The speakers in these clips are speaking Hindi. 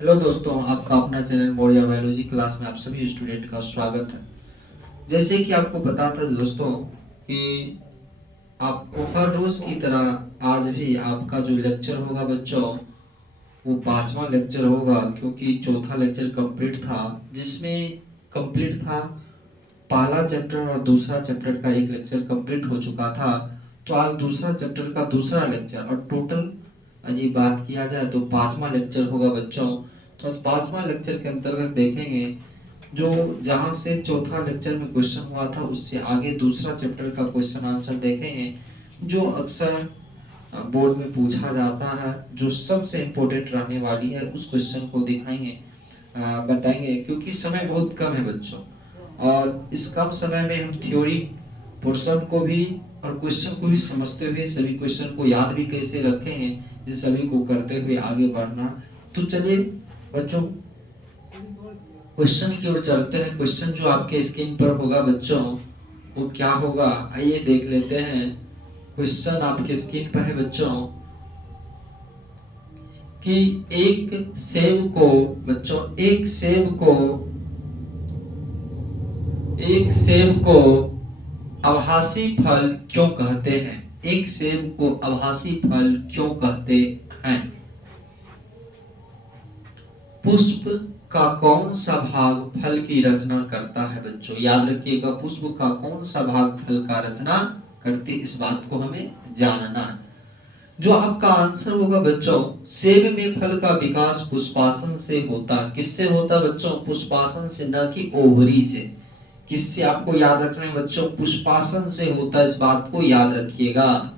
हेलो दोस्तों, आपका अपना चैनल मौर्य बायोलॉजी क्लास में आप सभी स्टूडेंट का स्वागत है। जैसे कि आपको पता था दोस्तों कि आपको हर रोज की तरह आज भी आपका जो लेक्चर होगा बच्चों, वो पांचवा लेक्चर होगा, क्योंकि चौथा लेक्चर कंप्लीट था, जिसमें कंप्लीट था पहला चैप्टर और दूसरा चैप्टर का एक लेक्चर कंप्लीट हो चुका था। तो आज दूसरा चैप्टर का दूसरा लेक्चर और टोटल अजी बात किया जाए तो पांचवा लेक्चर होगा बच्चों। तो पांचवा लेक्चर के अंतर्गत देखेंगे जो जहां से चौथा लेक्चर में क्वेश्चन हुआ था उससे आगे दूसरा चैप्टर का क्वेश्चन आंसर देखेंगे, जो अक्सर बोर्ड में पूछा जाता है, जो सबसे इम्पोर्टेंट रहने वाली है उस क्वेश्चन को दिखाएंगे, बताएंगे, क्योंकि समय बहुत कम है बच्चों। और इस कम समय में हम थ्योरी पोर्शन को भी और क्वेश्चन को भी समझते हुए सभी क्वेश्चन को याद भी कैसे रखेंगे, इन सभी को करते हुए आगे बढ़ना। तो चलिए बच्चों क्वेश्चन की ओर चलते हैं। क्वेश्चन जो आपके स्क्रीन पर होगा बच्चों, वो क्या होगा आइए देख लेते हैं। क्वेश्चन आपके स्क्रीन पर है बच्चों कि एक सेब को बच्चों एक सेब को आभासी फल क्यों कहते हैं? एक सेब को आभासी फल क्यों कहते हैं? पुष्प का कौन सा भाग फल की रचना करता है बच्चों? याद रखिएगा, पुष्प का कौन सा भाग फल का रचना करते, इस बात को हमें जानना है। जो आपका आंसर होगा बच्चों, सेब में फल का विकास पुष्पासन से होता है। किससे होता है बच्चों? पुष्पासन से, न कि ओवरी से। किससे आपको याद रखना है बच्चों? पुष्पासन से होता है, इस बात को याद रखिएगा।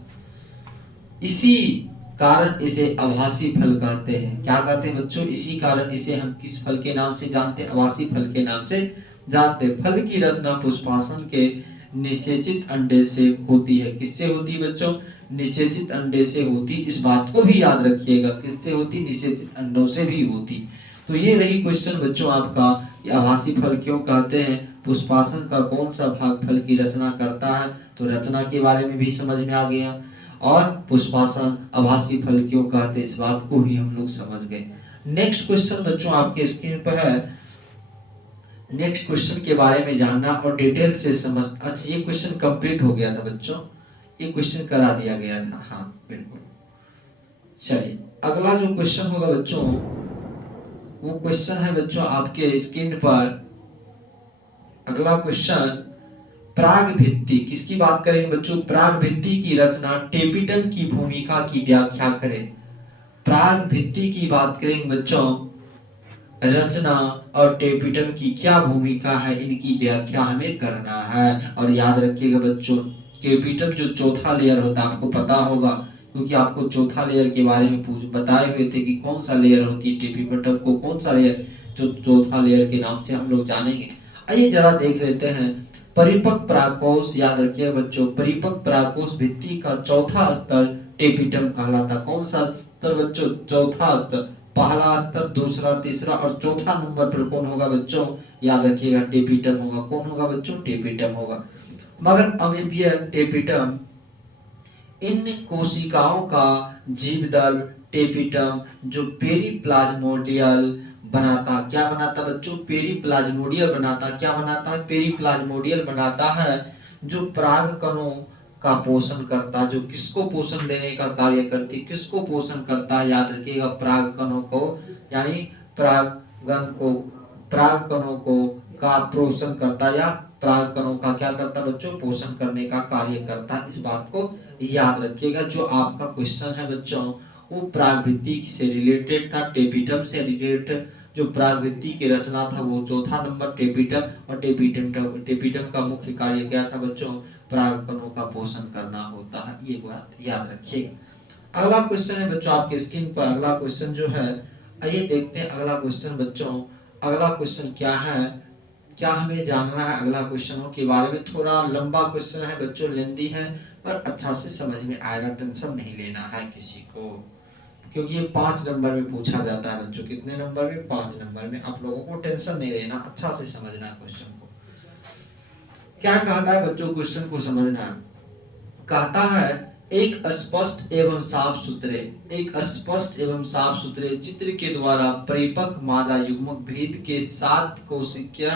इसी कारण इसे आभासी फल कहते हैं। क्या कहते हैं बच्चों? इसी कारण इसे हम किस फल के नाम से जानते हैं? आभासी फल के नाम से जानते हैं। फल की रचना पुष्पासन के निषेचित अंडे से होती है। किससे होती है बच्चों? निषेचित अंडे से होती। इस बात को भी याद रखिएगा, किससे होती? निषेचित अंडों से भी होती। तो ये रही क्वेश्चन बच्चों आपका, आभासी फल क्यों कहते हैं, पुष्पासन का कौन सा भाग फल की रचना करता है। तो रचना के बारे में भी समझ में आ गया, और पुष्पासन आभासी फल क्यों कहते, इस बात को भी हम लोग समझ गए। नेक्स्ट क्वेश्चन बच्चों आपके स्क्रीन पर है। नेक्स्ट क्वेश्चन के बारे में जानना और डिटेल से समझ। अच्छा, ये क्वेश्चन कंप्लीट हो गया था बच्चों, ये क्वेश्चन करा दिया गया था, हाँ बिल्कुल। चलिए अगला जो क्वेश्चन होगा बच्चों, वो क्वेश्चन है बच्चों आपके स्क्रीन पर। अगला क्वेश्चन, प्राग भित्ति, किसकी बात करेंगे बच्चों? प्राग भित्ति की रचना टेपिटम की भूमिका की व्याख्या करें। प्राग भित्ति की बात करेंगे बच्चों, रचना और टेपिटम की क्या भूमिका है, इनकी व्याख्या हमें करना है। और याद रखिएगा बच्चों, टेपिटम जो चौथा लेयर होता है, आपको पता होगा, क्योंकि आपको चौथा लेयर के बारे में बताए हुए थे कि कौन सा लेयर होती है टेपिटम को, कौन सा लेयर, जो चौथा लेयर के नाम से हम लोग जानेंगे। आइए जरा देख लेते हैं। परिपक्व पराकोष, याद रखिएगा बच्चों, परिपक्व पराकोष भित्ति का चौथा स्तर टेपिटम कहलाता। कौन सा स्तर बच्चों? चौथा स्तर। पहला स्तर, दूसरा, तीसरा और चौथा नंबर पर कौन होगा बच्चों? याद रखिएगा टेपिटम होगा। कौन होगा बच्चों? टेपिटम होगा। मगर अमीबियन टेपिटम, इन कोशिकाओं का जीवदल टेपिटम जो पेरीप्लाज्मोडियल बनाता, क्या बनाता बच्चों? पेरीप्लाज्मोडियल बनाता। क्या बनाता है? पेरीप्लाज्मोडियल बनाता है, जो पराग कणों का पोषण करता, जो किसको पोषण देने का कार्य करती, किसको पोषण करता है? याद रखिएगा, पराग कणों को, यानी परागन को, पराग कणों को का पोषण करता, या पराग कणों का क्या करता बच्चों? पोषण करने का कार्य करता। इस बात को याद रखिएगा। जो आपका क्वेश्चन है बच्चों, वो प्रागभित्ति से रिलेटेड था, टेपिटम से रिलेटेड। जो प्रागभित्ति की रचना था वो चौथा नंबर टेपिटम, और टेपिटम का मुख्य कार्य क्या था बच्चों? परागकणों का पोषण करना होता है, ये बात याद रखिएगा। अगला क्वेश्चन है बच्चों आपके स्क्रीन पर। अगला क्वेश्चन जो है, आइए देखते हैं अगला क्वेश्चन बच्चों। अगला क्वेश्चन क्या है, क्या हमें जानना है अगला क्वेश्चनों के बारे में। थोड़ा लंबा क्वेश्चन है बच्चों, लेंदी है, पर अच्छा से समझ में आएगा, टेंशन नहीं लेना है किसी को, क्योंकि ये 5 नंबर में पूछा जाता है बच्चों। कितने नंबर में? 5 नंबर में। आप लोगों को टेंशन नहीं लेना, अच्छा से समझना है क्वेश्चन को। क्या कहता है बच्चों? क्वेश्चन को समझना, कहता है एक स्पष्ट एवं साफ सुथरे चित्र के द्वारा परिपक्व मादा युग्मक भेद के 7 कोशिकीय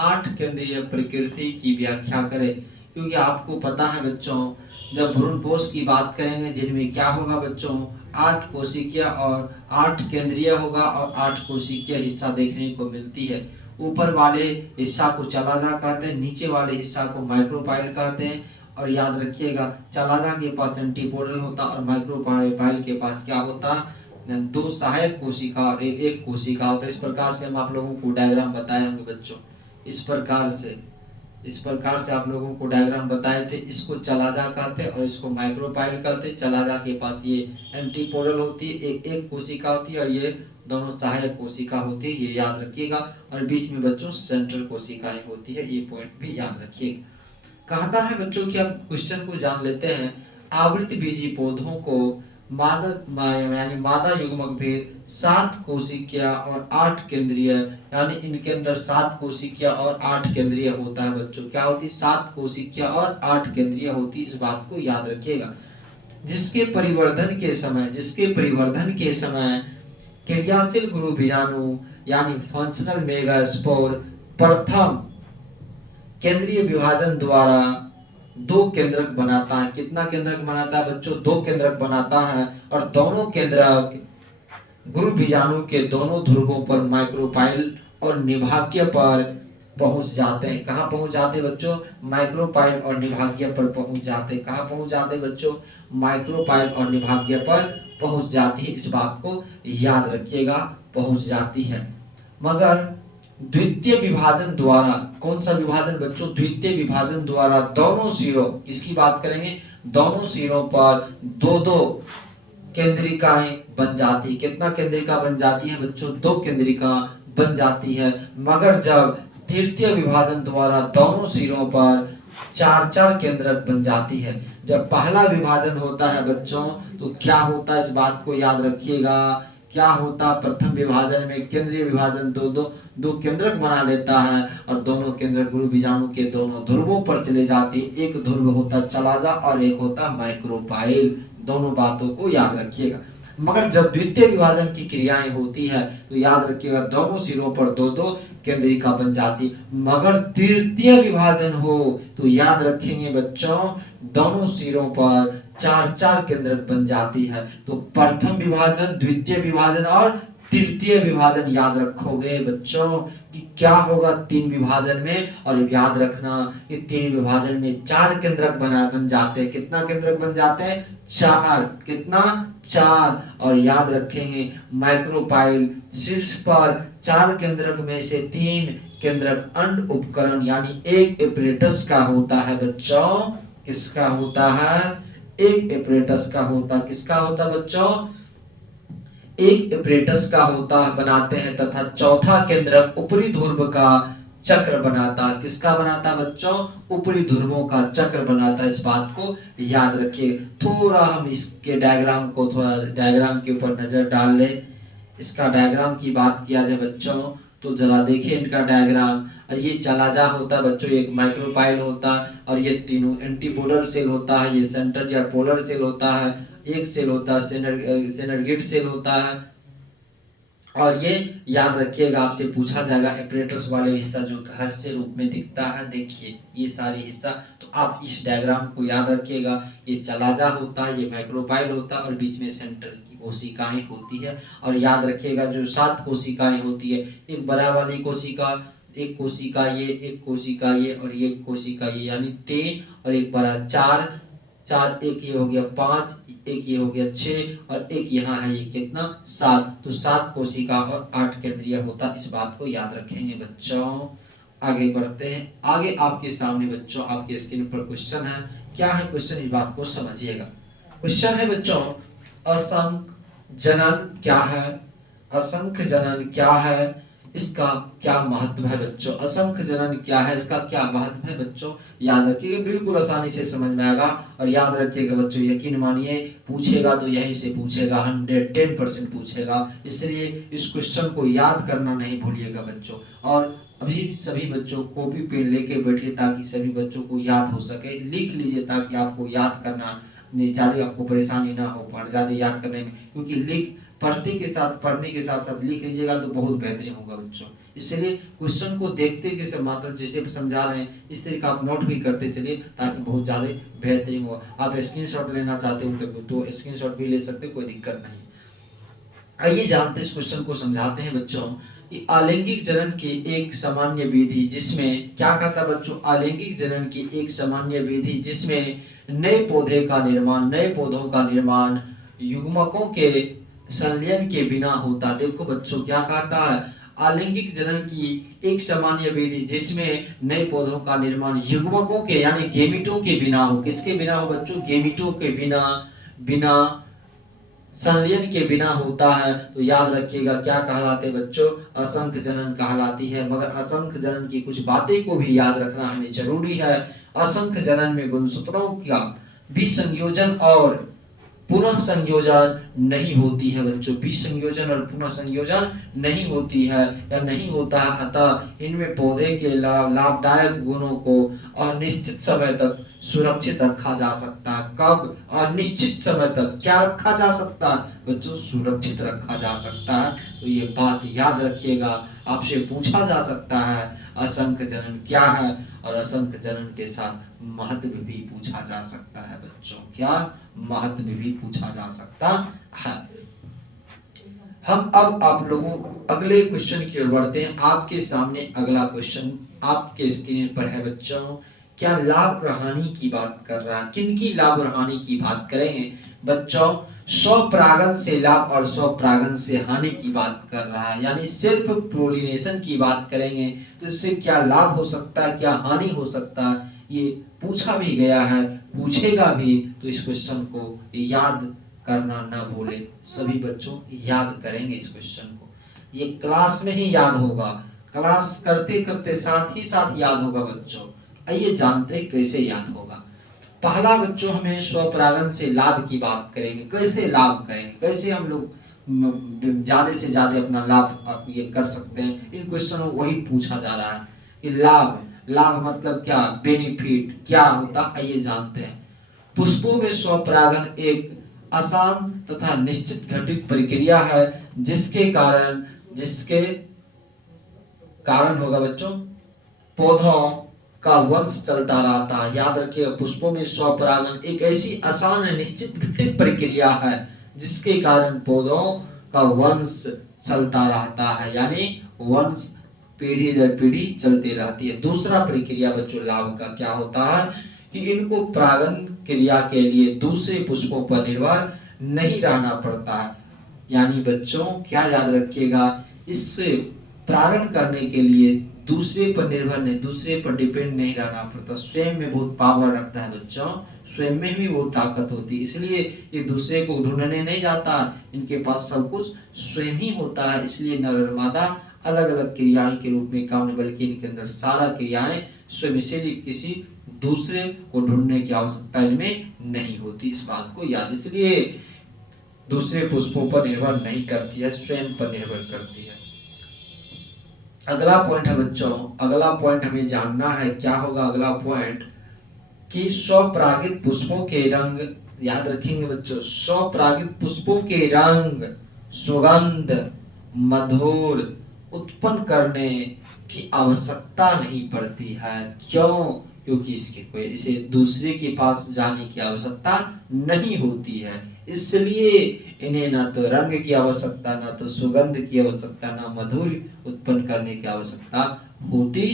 8 केंद्रीय प्रकृति की व्याख्या करें। क्योंकि आपको पता है बच्चों, जब भ्रूणपोष की बात करेंगे जिनमें क्या होगा बच्चों, 8 कोशिकीय और 8 केंद्रीय होगा और 8 कोशिकीय हिस्सा देखने को मिलती है। ऊपर वाले हिस्सा को चलाजा कहते हैं, नीचे वाले हिस्सा को माइक्रोपाइल कहते हैं। और याद रखिएगा, चलाजा के पास एंटीपोडल होता और माइक्रोपाइल के पास क्या होता, 2 सहायक कोशिका और एक कोशिका होता। इस प्रकार से हम आप लोगों को डायग्राम बताए होंगे बच्चों, इस प्रकार से आप लोगों को डायग्राम बताए थे। इसको चलाजा कहते हैं और इसको माइक्रोपाइल कहते हैं। चलाजा के पास ये एंटीपोडल होती है, एक कोशिका होती है और ये दोनों सहायक कोशिका होती है, ये याद रखिएगा। और बीच में बच्चों सेंट्रल कोशिकाएं होती है, ये पॉइंट भी याद रखिएगा। कहता है बच्चों कि अब क्वेश्चन को जान लेते हैं। आवृत्त बीजी पौधों को मादा युग्मक भेद 7 कोशिकीय और 8 केंद्रीय, यानी इनके अंदर 7 कोशिकीय और 8 केंद्रीय होता है बच्चों। क्या होती, 7 कोशिकीय और 8 केंद्रीय होती, इस बात को याद रखिएगा। जिसके परिवर्धन के समय क्रियाशील गुरु बीजाणु यानी फंक्शनल मेगास्पोर प्रथम केंद्रीय विभाजन द्वारा 2 केंद्रक बनाता है। कितना केंद्रक बनाता है बच्चों, 2 केंद्रक बनाता है। और दोनों केंद्रक गुरु बीजाणु के दोनों ध्रुवों पर माइक्रोपाइल और निभाग्य पर पहुंच जाते हैं। कहां पहुंच जाते हैं बच्चों, माइक्रोपाइल और निभाग्य पर पहुंच जाते हैं। कहां पहुंच जाते हैं बच्चों, माइक्रोपाइल और निभाग्य पर पहुंच जाती है, इस बात को याद रखिएगा, पहुंच जाती है। मगर द्वितीय विभाजन द्वारा, कौन सा विभाजन बच्चों, द्वितीय विभाजन द्वारा दोनों सिरों, किसकी बात करेंगे, दोनों सिरों पर 2-2 केंद्रिकाएं बन जाती है। कितना केंद्रिका बन जाती है बच्चों, 2 केंद्रिका बन जाती है। मगर जब तृतीय विभाजन द्वारा दोनों सिरों पर 4-4 केंद्रक बन जाती है। जब पहला विभाजन होता है बच्चों तो क्या होता है, इस बात को याद रखिएगा। क्या होता, प्रथम विभाजन में केंद्रीय विभाजन 2 केंद्रक बना लेता है और दोनों केंद्रक गुरु बीजाणु के दोनों ध्रुवों पर चले जाते हैं। एक ध्रुव होता चलाजा और एक होता माइक्रोपाइल, दोनों बातों को याद रखिएगा। मगर जब द्वितीय विभाजन की क्रियाएं होती है तो याद रखिएगा, दोनों सिरों पर 2-2 केंद्रिका बन जाती। मगर तृतीय विभाजन हो तो याद रखेंगे बच्चों, दोनों सिरों पर 4-4 केंद्रक बन जाती है। तो प्रथम विभाजन, द्वितीय विभाजन और तृतीय विभाजन याद रखोगे बच्चों कि क्या होगा 3 विभाजन में। और याद रखना कि 3 विभाजन में 4 केंद्रक बन जाते हैं। कितना केंद्रक बन जाते हैं, 4। कितना, 4। और याद रखेंगे माइक्रोपाइल शीर्ष पर 4 केंद्रक में से 3 केंद्रक अंड उपकरण यानी एक एपरेटस का होता है बच्चों। किसका होता है, एक एपरेटस का होता। किसका होता बच्चों, एक एपरेटस का होता, बनाते हैं। तथा चौथा केंद्रक ऊपरी ध्रुव का चक्र बनाता। किसका बनाता बच्चों, ऊपरी ध्रुवों का चक्र बनाता। इस बात को याद रखिए। थोड़ा हम इसके डायग्राम को, थोड़ा डायग्राम के ऊपर नजर डाल लें। इसका डायग्राम की बात किया जाए बच्चों तो जरा देखिए इनका डायग्राम। ये चलाजा होता बच्चों, एक माइक्रोपाइल होता और ये तीनों एंटीपोडल सेल होता है। ये सेंट्रल या पोलर सेल होता है, एक सेल होता है सेनर्गिड सेल होता है। और ये याद रखिएगा, आपसे पूछा जाएगा एपरेटस वाले हिस्सा जो घास्य रूप में दिखता है, देखिए ये सारी हिस्सा। तो आप इस डायग्राम को याद रखिएगा। ये चलाजा होता है, ये माइक्रोपाइल होता है और बीच में सेंटर की कोशिकाएं होती है। और याद रखिएगा जो 7 कोशिकाएं होती है, एक बड़ा वाली कोशिका, एक कोशिका ये, एक कोशिका ये और ये कोशिका ये, यानी 3 और एक बड़ा 4। एक ये हो गया 5, एक ये हो गया 6 और एक यहाँ है ये कितना, 7। तो 7 कोशिका और 8 केंद्रीय होता, इस बात को याद रखेंगे बच्चों। आगे बढ़ते हैं। आगे आपके सामने बच्चों, आपके स्क्रीन पर क्वेश्चन है। क्या है क्वेश्चन, इस बात को समझिएगा। क्वेश्चन है बच्चों, असंख्य जनन क्या है। असंख्य जनन क्या है, इसका क्या महत्व है बच्चों। असंख्य जनन क्या है, इसका क्या महत्व है बच्चों, याद रखिएगा। बिल्कुल आसानी से समझ में आएगा। और याद रखिएगा बच्चों, यकीन मानिए पूछेगा तो यहीं से पूछेगा, 110% पूछेगा। इसलिए इस क्वेश्चन को याद करना नहीं भूलिएगा बच्चों। और अभी सभी बच्चों कॉपी पेन लेके बैठिए ताकि सभी बच्चों को याद हो सके। लिख लीजिए ताकि आपको याद करना ज्यादा आपको परेशानी ना हो पाए ज्यादा याद करने में, क्योंकि पढ़ने के साथ साथ लिख लीजिएगा तो बहुत बेहतरीन होगा बच्चों। इसलिए क्वेश्चन को देखते जैसे मात्र जैसे समझा रहे हैं इस तरीके आप नोट भी करते चलिए, ताकि बहुत ज्यादा बेहतरीन हो। आप स्क्रीनशॉट लेना चाहते हो तो स्क्रीनशॉट भी ले सकते, कोई दिक्कत नहीं। आइए जानते हैं इस क्वेश्चन को, समझाते हैं बच्चों कि आलैंगिक जनन की एक सामान्य विधि जिसमें क्या कहता है बच्चों, आलैंगिक जनन की एक सामान्य विधि जिसमें नए पौधों का निर्माण युग्मकों के संलयन के बिना होता। देखो बच्चों क्या कहता है, आलैंगिक जनन की एक सामान्य विधि जिसमें नए पौधों का निर्माण युग्मकों के यानी गेमिटों के बिना हो। किसके बिना हो बच्चों, गेमिटों के बिना संलयन के बिना होता है। तो याद रखिएगा क्या कहलाते बच्चों, असंख्य जनन कहलाती है। मगर असंख्य जनन की कुछ बातें को भी याद रखना हमें जरूरी है। असंख्य जनन में गुणसूत्रों का विसंयोजन और पुनः संयोजन नहीं होती है बच्चों, विसंयोजन और पुनः संयोजन नहीं होती है या नहीं होता है। अतः इनमें पौधे के लाभदायक गुणों को अनिश्चित समय तक सुरक्षित रखा जा सकता है। कब, अनिश्चित समय तक क्या रखा जा सकता है बच्चों, सुरक्षित रखा जा सकता है। तो ये बात याद रखिएगा, आपसे पूछा जा सकता है असंख्य जनन क्या है, और असंख्य जनन के साथ महत्व भी पूछा जा सकता है बच्चों, क्या महत्व भी पूछा जा सकता है। हम अब आप लोगों अगले क्वेश्चन की ओर बढ़ते हैं। आपके सामने अगला क्वेश्चन आपके स्क्रीन पर है बच्चों, क्या लाभ और हानि की बात कर रहा है। किनकी लाभ और हानि की बात करेंगे बच्चों, स्वपरागन से लाभ और स्वपरागन से हानि की बात कर रहा है, यानी सिर्फ पोलिनेशन की बात करेंगे तो इससे क्या लाभ हो सकता है, क्या हानि हो सकता है, ये पूछा भी गया है, पूछेगा भी। तो इस क्वेश्चन को याद करना ना भूले, सभी बच्चों याद करेंगे इस क्वेश्चन को। ये क्लास में ही याद होगा, क्लास करते करते साथ ही साथ याद होगा बच्चों। आइए जानते हैं कैसे याद होगा। पहला बच्चों हमें स्वपरागन से लाभ की बात करेंगे, कैसे लाभ करेंगे, कैसे हम लोग ज्यादा से ज्यादा अपना लाभ आप ये कर सकते हैं। इन क्वेश्चन में वही पूछा जा रहा है कि लाभ मतलब क्या, बेनिफिट क्या होता है, आइए जानते हैं। पुष्पों में स्वपरागन एक आसान तथा निश्चित घटित प्रक्रिया है जिसके कारण होगा बच्चों पौधों का वंश चलता रहता है। याद रखिएगा, पुष्पों में स्वपरागन एक ऐसी आसान निश्चित घटित प्रक्रिया है जिसके कारण पौधों का वंश चलता रहता है, यानी वंश पीढ़ी दर पीढ़ी चलती रहती है। दूसरा प्रक्रिया बच्चों लाभ का क्या होता है कि इनको परागन क्रिया के लिए दूसरे पुष्पों पर निर्भर नहीं रहना पड़ता है। यानी बच्चों क्या याद रखिएगा, इससे परागन करने के लिए दूसरे पर निर्भर नहीं, दूसरे पर डिपेंड नहीं रहना पड़ता। स्वयं में बहुत पावर रखता है बच्चों, स्वयं में भी बहुत ताकत होती है, इसलिए ये दूसरे को ढूंढने नहीं जाता, इनके पास सब कुछ स्वयं ही होता है। इसलिए नर और मादा अलग अलग क्रियाएं के रूप में काम, बल्कि इनके अंदर सारा क्रियाएं स्वयं, इसीलिए किसी दूसरे को ढूंढने की आवश्यकता इनमें नहीं होती। इस बात को याद, इसलिए दूसरे पुष्पों पर निर्भर नहीं करती है, स्वयं पर निर्भर करती है। अगला पॉइंट है बच्चों, अगला पॉइंट हमें जानना है, क्या होगा अगला पॉइंट कि स्वपरागित पुष्पों के रंग, याद रखेंगे बच्चों, स्वपरागित पुष्पों के रंग, सुगंध, मधुर उत्पन्न करने की आवश्यकता नहीं पड़ती है। क्यों, क्योंकि इसके कोई इसे दूसरे के पास जाने की आवश्यकता नहीं होती है, इसलिए इन्हें ना तो रंग की आवश्यकता, ना तो सुगंध की आवश्यकता, ना मधुर उत्पन्न करने की आवश्यकता होती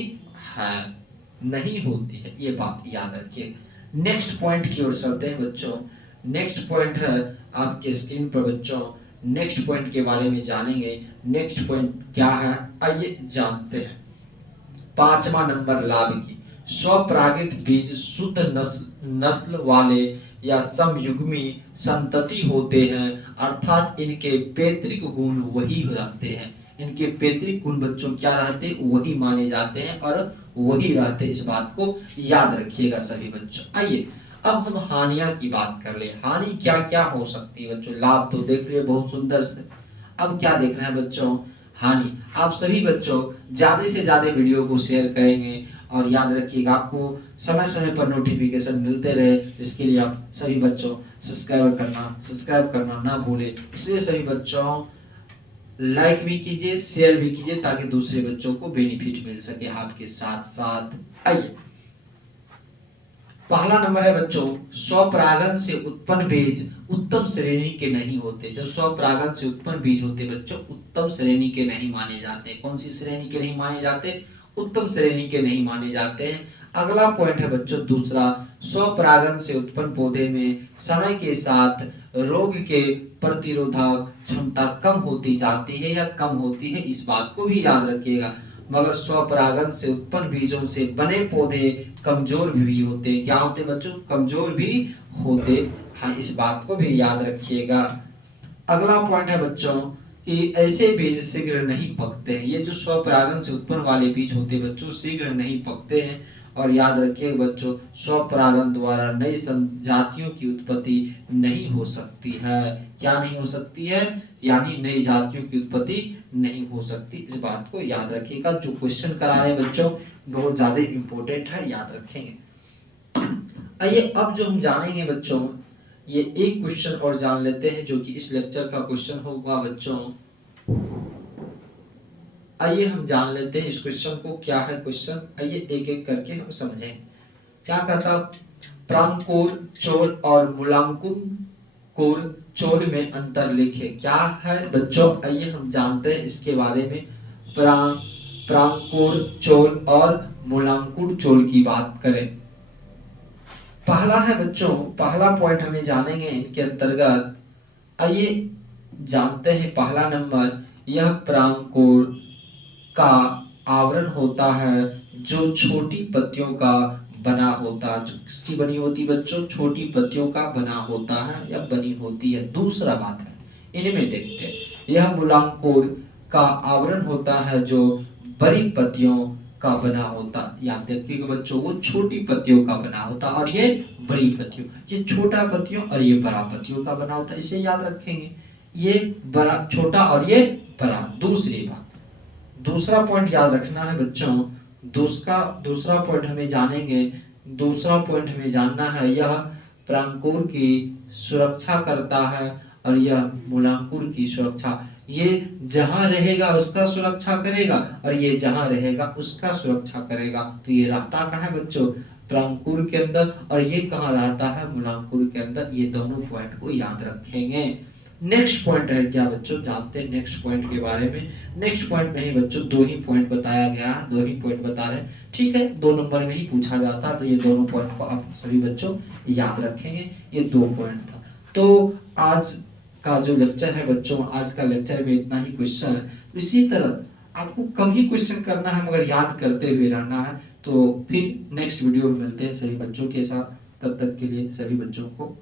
है, नहीं होती है। ये बात याद रखिए। नेक्स्ट पॉइंट की ओर चलते हैं बच्चों। नेक्स्ट पॉइंट है आपके स्क्रीन पर बच्चों, नेक्स्ट पॉइंट के बारे में जानेंगे। नेक्स्ट पॉइंट क्या है, आइए जानते हैं। 5वां नंबर लाभ की, स्वपरागित बीज शुद्ध नस्ल वाले या समयुग्मी संतति होते हैं, अर्थात इनके पैतृक गुण वही रखते हैं। इनके पैतृक गुण बच्चों क्या रहते हैं, वही माने जाते हैं और वही रहते हैं। इस बात को याद रखिएगा सभी बच्चों। आइए अब हम हानियां की बात कर ले। हानि क्या क्या हो सकती है बच्चों, लाभ तो देख लिए बहुत सुंदर से, अब क्या देख रहे हैं बच्चों, हानि। आप सभी बच्चों ज्यादा से ज्यादा वीडियो को शेयर करेंगे और याद रखिएगा आपको समय समय पर नोटिफिकेशन मिलते रहे, इसके लिए आप सभी बच्चों सब्सक्राइब करना ना भूलें। इसलिए सभी बच्चों लाइक भी कीजिए, शेयर भी कीजिए ताकि दूसरे बच्चों को बेनिफिट मिल सके आपके साथ साथ। आइए पहला नंबर है बच्चों, स्वपरागन से उत्पन्न बीज उत्तम श्रेणी के नहीं होते। जब स्वपरागन से उत्पन्न बीज होते बच्चों उत्तम श्रेणी के नहीं माने जाते। कौन सी श्रेणी के नहीं माने जाते? उत्तम श्रेणी के नहीं माने जाते हैं। अगला पॉइंट है बच्चों दूसरा, स्वपरागन से उत्पन्न पौधे में समय के साथ रोग के प्रतिरोधक क्षमता कम होती जाती है या कम होती है, इस बात को भी याद रखिएगा। मगर स्वपरागन से उत्पन्न बीजों से बने पौधे कमजोर भी होते। क्या होते बच्चों? कमजोर भी होते। हाँ, इस बात को भी याद रखिएगा। अगला पॉइंट है बच्चों कि ऐसे बीज शीघ्र नहीं पकते हैं। ये जो स्वपरागन से उत्पन्न वाले बीज होते बच्चों शीघ्र नहीं पकते हैं। और याद रखिए बच्चों स्वपरागन द्वारा नई जातियों की उत्पत्ति नहीं हो सकती है। क्या नहीं हो सकती है? यानी नई जातियों की उत्पत्ति नहीं हो सकती। इस बात को याद रखिएगा। जो क्वेश्चन करा रहे हैं बच्चों बहुत ज्यादा इंपॉर्टेंट है, याद रखेंगे। आइए अब जो हम जानेंगे बच्चों ये एक क्वेश्चन और जान लेते हैं जो कि इस लेक्चर का क्वेश्चन होगा बच्चों। आइए हम जान लेते हैं इस क्वेश्चन को। क्या है क्वेश्चन? आइए एक एक करके हम समझें। क्या कहता? प्रांकुर चोल और मूलांकुर चोल में अंतर लिखे। क्या है बच्चों? आइए हम जानते हैं इसके बारे में। प्रांकुर चोल और मूलांकुर चोल की बात करें। पहला है बच्चों, पहला पॉइंट हमें जानेंगे इनके अंतर्गत। आइए जानते हैं पहला नंबर, यह प्रांकुर का आवरण होता है जो छोटी पत्तियों का बना होता। जो किसकी बनी होती बच्चों? छोटी पत्तियों का बना होता है या बनी होती है। दूसरा बात है इनमें देखते हैं, यह मूलांकुर का आवरण होता है जो बड़ी पत्तियों का बना होता। याद देखिएगा बच्चों वो छोटी पत्तियों का बना होता और ये बड़ी पत्तियों, ये छोटा पत्तियों और ये बड़ा पत्तियों का बना होता। इसे याद रखेंगे, ये बड़ा छोटा और ये बड़ा। दूसरी बात, दूसरा पॉइंट याद रखना है बच्चों। दूसरा पॉइंट हमें जानेंगे। दूसरा पॉइंट हमें जानना है, यह प्रांकुर की सुरक्षा करता है और यह मूलांकुर की सुरक्षा। ये जहां रहेगा उसका सुरक्षा करेगा और ये जहां रहेगा उसका सुरक्षा करेगा। तो ये रहता कहाँ है बच्चों? प्रांकुर के अंदर। और ये कहाँ रहता है? मूलांकुर के अंदर। ये दोनों पॉइंट को याद रखेंगे। नेक्स्ट पॉइंट है क्या बच्चों? जानते हैं नेक्स्ट पॉइंट के बारे में। नेक्स्ट पॉइंट नहीं बच्चों, दो ही पॉइंट बताया गया, दो ही पॉइंट बता रहे हैं। ठीक है, 2 नंबर में ही पूछा जाता है तो ये दोनों पॉइंट को आप सभी बच्चों याद रखेंगे। ये 2 पॉइंट था। तो आज का जो लेक्चर है बच्चों, आज का लेक्चर में इतना ही क्वेश्चन है। इसी तरह आपको कम ही क्वेश्चन करना है मगर याद करते हुए रहना है। तो फिर नेक्स्ट वीडियो में मिलते हैं सभी बच्चों के साथ। तब तक के लिए सभी बच्चों को